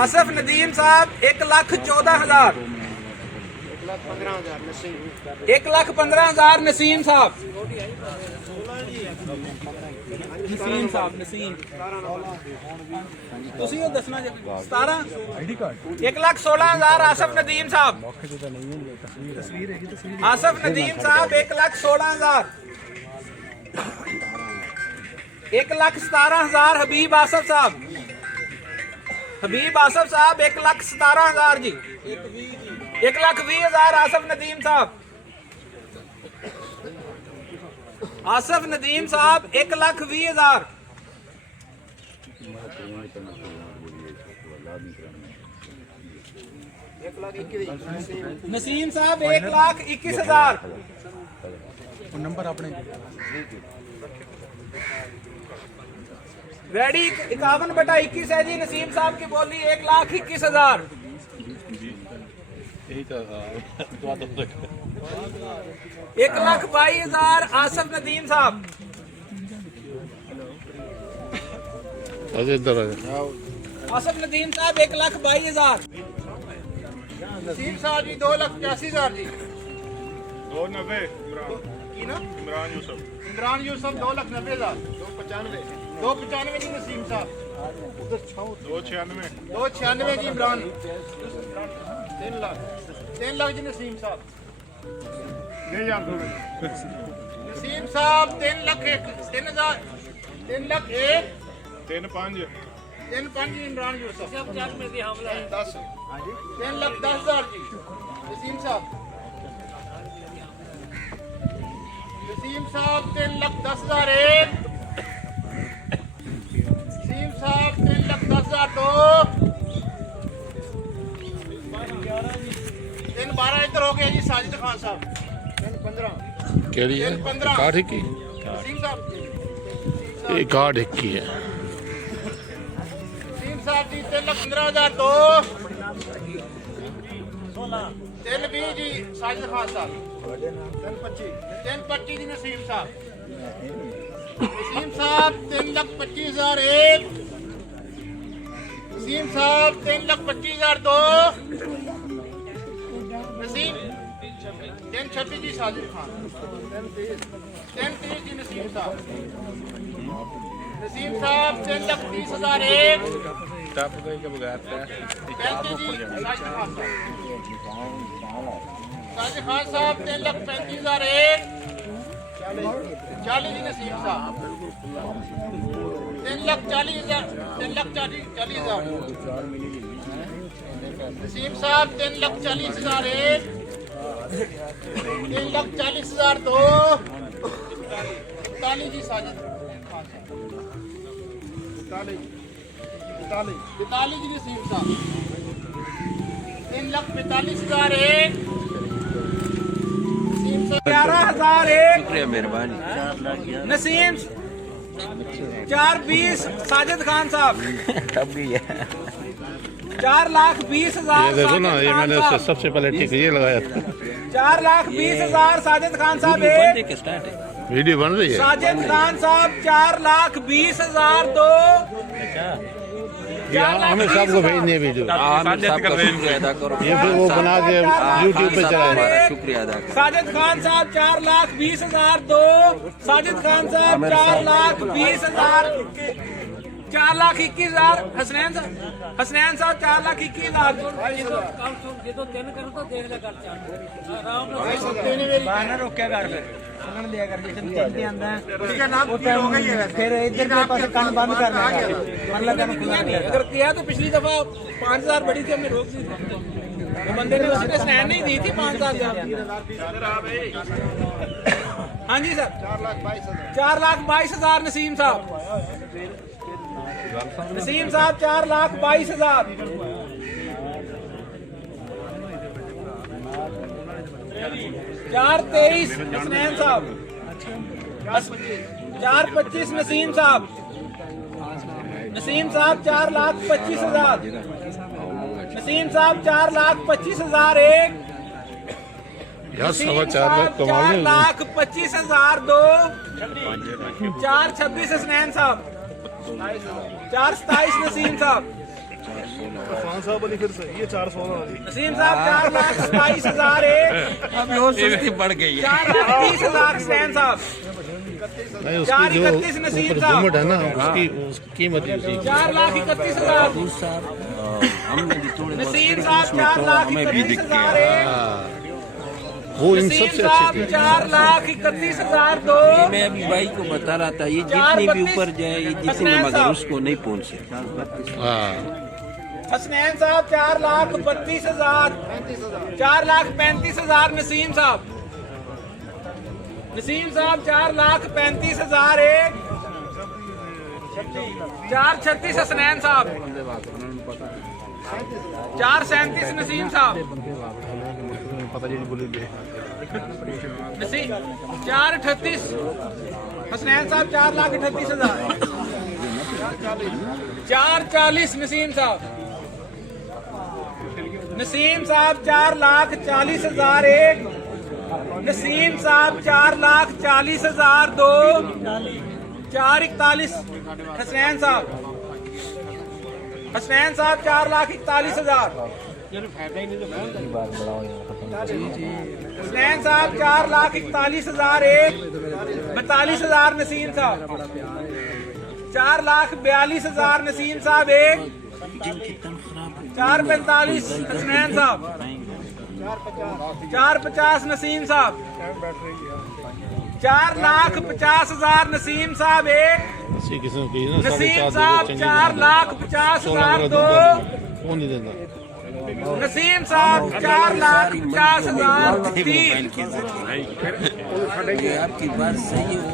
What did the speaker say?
आसिफ नदीम साहब 1,14,000। 1,15,000 नसीम साहब। नसीम साहब नसीम ਤੁਸੀਂ ਉਹ ਦੱਸਣਾ ਜੇ 17 ਆਈਡੀ ਕਾਰਡ 1,16,000 आसिफ नदीम साहब। आसिफ नदीम साहब 1,16,000। 1,17,000 हबीब आसिफ साहब। हबीब आसिफ साहब 1,17,000 जी। 1,20,000 आसिफ नदीम साहब। आसिफ नदीम साहब 1,20,000। नसीम साहब 1,21,000। नंबर अपने रेडी 51/21 है जी। नसीम साहब की बोली 1,21,000। 1,22,000 आसिफ नदीम साहब। आसिफ नदीम साहब 1,22,000। नसीम साहब जी 2,85,000 जी। 290 की ना इमरान यूसुफ इमरान यूसुफ 2,90,000। 295 जी नसीम साहब। 296 296 जी इमरान। 3 लाख जी नसीम साहब। नहीं यार नसीम साहब 3 लाख 3,000 3 लाख 1 3 5 3 5 जी इमरान यूसुफ। 50 में भी हमला है। 10 3,10,000 जी नसीम साहब। नसीम साहब 3,10,000 1। नसीम साहब 3,10,000 2। 3,12 इधर हो गया जी साजिद खान साहब। 3,15 केड़ी है 3,15 कार्ड की नसीम साहब। ये कार्ड की है नसीम साहब जी 3,15,000 2। 3,20 जी साजिद खान साहब। 3,25 जी नसीम साहब। नसीम साहब 3,25,000 1। नसीम साहब 3,25,000 2। नसीम 3,26 जी साजिद खान। 3,30 जी नसीम साहब। नसीम साहब 3,30,000 1। टप गई के बगैर 35 जी साजिद खान साहब। साजिद खान साहब 3,35,000 1। 40 जी नसीम साहब। 3,40,000 3,40,000 नसीम साहब 3,40,000 1। 3,40,000 2। 41 जी साजिद खान साहब। 42 जी नसीम साहब। 3,45,000 1। 11,000 1। शुक्रिया मेहरबानी। नसीम 4,20 साजिद खान साहब। तब गई है 4,20,000 ये देखो ना, ये मैंने सबसे पहले ठीक ये लगाया था। 4,20,000 साजिद खान साहब एक। के स्टार्ट है। वीडियो बन रही है साजिद खान साहब 4,20,000 2। ये हमें सबको भेजनी है वीडियो। आमिर साहब का शुक्रिया अदा करो। ये फिर वो बना के यूट्यूब पे चलाएंगे। शुक्रिया अदा करो। साजिद खान साहब 4,20,000 2। साजिद खान साहब 4,20,000 4,21,000। हसनैन साहब 4,21,000। ये तो 3 करो तो देख ले कर चार आराम बाहर रोकिया कर फिर उन्होंने दिया कर जिसमें चेंज आंदा है उसका नाम क्या हो गई है। फिर इधर के पास कान बंद करना है मतलब कान खुला नहीं। अगर किया तो पिछली दफा 5,000 बड़ी थी हमने रोक दी। वो बंदे ने उसने स्नैन नहीं दी थी 5,000। हाँ जी सर 4,22,000 नसीम साहब। नसीम साहब 4,22,000। 4,23 हसनैन साहब। 4,25 नसीम साहब। नसीम साहब 4,25,000। नसीम साहब 4,25,000 1। यार 4.25 लाख कमाल है। 4,25,000 2। 4,26 हसनैन साहब। 427 नसीम साहब। नसीम साहब 4,27,000 अभी और सुस्ती बढ़ गई है। 4,30,000 हसनैन साहब। नहीं, उसकी 4,31 जो नसीम ऊपर साहब। घूमट है ना, उसकी कीमत ही उसी की। 4,31,000 हमने भी थोड़े बहुत नसीम साहब 4,31,000 हाँ, वो इन नसीम सबसे साहब अच्छी थी। 4,31,000 दो। मैं अभी भाई को बता रहा था, ये चार जितनी भी बत्तीस ऊपर जाए ये जितने हसनैन मगर साहब। उसको नहीं पहुंचे। हाँ, हसनैन साहब 4,32,000। 4,35,000 नसीम साहब। नसीम साहब 4,35,000 एक। 4,36 हसनैन साहब। 4,37 नसीम साहब। नसीम 4,38 हसनैन साहब 4,38,000। 4,40 नसीम साहब। नसीम साहब 4,40,000 एक। नसीम साहब 4,40,000 दो। 4,41 हसनैन साहब। हसनैन साहब 4,41,000। हसनैन साहब 4,41,000 एक। 42,000 नसीम साहब। 4,42,000 नसीम साहब एक। 4,45 हसनैन साहब। 4,50 नसीम साहब। 4,50,000 नसीम साहब एक। इसी किस्म की ना नसीम साहब 4,50,000 दो। वो नहीं देता। नसीम साहब 4,50,000 तीन। आपकी बात सही है।